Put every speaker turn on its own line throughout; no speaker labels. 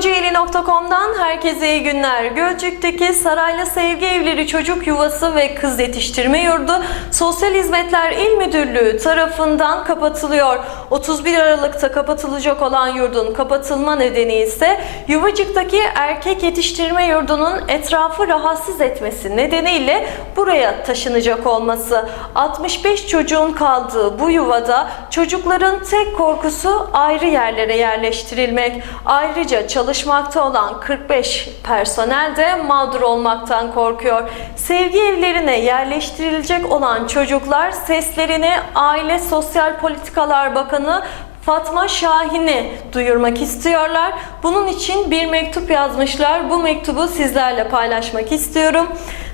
Kocaeli.com'dan herkese iyi günler. Gölcük'teki Saraylı Sevgi Evleri Çocuk Yuvası ve Kız Yetiştirme Yurdu Sosyal Hizmetler İl Müdürlüğü tarafından kapatılıyor. 31 Aralık'ta kapatılacak olan yurdun kapatılma nedeni ise Yuvacık'taki erkek yetiştirme yurdunun etrafı rahatsız etmesi nedeniyle buraya taşınacak olması. 65 çocuğun kaldığı bu yuvada çocukların tek korkusu ayrı yerlere yerleştirilmek. Ayrıca çalışmakta olan 45 personel de mağdur olmaktan korkuyor. Sevgi evlerine yerleştirilecek olan çocuklar seslerini Aile Sosyal Politikalar Bakanı Fatma Şahin'i duyurmak istiyorlar. Bunun için bir mektup yazmışlar. Bu mektubu sizlerle paylaşmak istiyorum.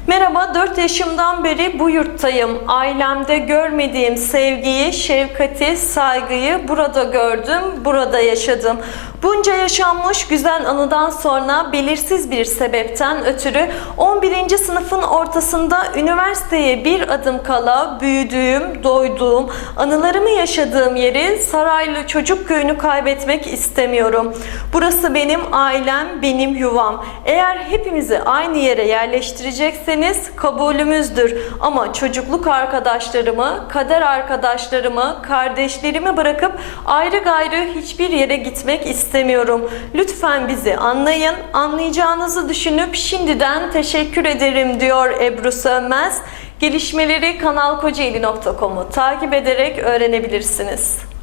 Merhaba, 4 yaşımdan beri bu yurttayım. Ailemde görmediğim sevgiyi, şefkati, saygıyı burada gördüm, burada yaşadım. Bunca yaşanmış güzel anıdan sonra belirsiz bir sebepten ötürü 11. sınıfın ortasında üniversiteye bir adım kala büyüdüğüm, doyduğum, anılarımı yaşadığım yeri Saraylı Çocuk Köyü'nü kaybetmek istemiyorum. Burası benim ailem, benim yuvam. Eğer hepimizi aynı yere yerleştirecekseniz kabulümüzdür. Ama çocukluk arkadaşlarımı, kader arkadaşlarımı, kardeşlerimi bırakıp ayrı gayrı hiçbir yere gitmek istemiyorum. Lütfen bizi anlayın. Anlayacağınızı düşünüp şimdiden teşekkür ederim diyor Ebru Sönmez. Gelişmeleri kanalkocaeli.com'u takip ederek öğrenebilirsiniz.